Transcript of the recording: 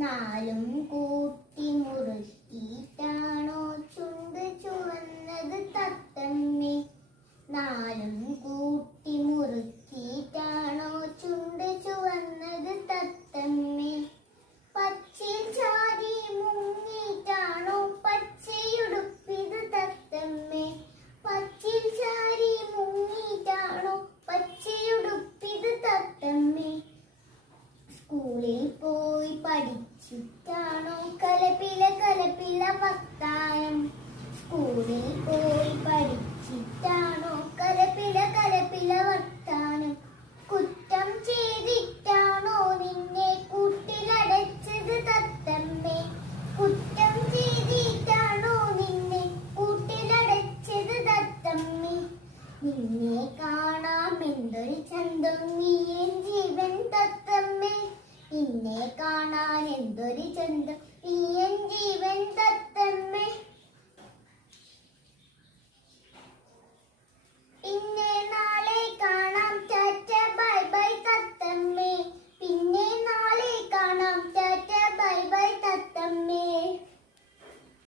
നാലും കൂട്ടി മുറുക്കിയിട്ടാണോ ചുണ്ട് ചുവന്നത് തത്തമ്മേ? നാലും കൂട്ടി മുറുക്കിയിട്ടാണോ ചുണ്ട് ചുവന്നത് തത്തമ്മേ? പച്ചയിൽ ചാരി മുങ്ങിയിട്ടാണോ പച്ചയുടുപ്പിത് തത്തമ്മേ? പച്ചയിൽ ചാരി മുങ്ങിയിട്ടാണോ പച്ചയുടുപ്പിത് തത്തമ്മേ? സ്കൂളിൽ പോയി പഠിച്ചിട്ടാണോ കലപില കലപില വർത്താനം? സ്കൂളിൽ പോയി പഠിച്ചിട്ടാണോ കലപില കലപില വർത്താനം? കുറ്റം ചെയ്തിട്ടാണോ നിന്നെ കൂട്ടിലടച്ചത് തത്തമ്മേ? കുറ്റം ചെയ്തിട്ടാണോ നിന്നെ കൂട്ടിലടച്ചത് തത്തമ്മേ? നിന്നെ കാണാം എന്തൊരു ചന്തം നീ എൻ ജീവൻ തത്തമ്മേ. നിന്നെ കാണാൻ എന്തൊരു ചന്തം നീ എൻ ജീവൻ തത്തമ്മേ.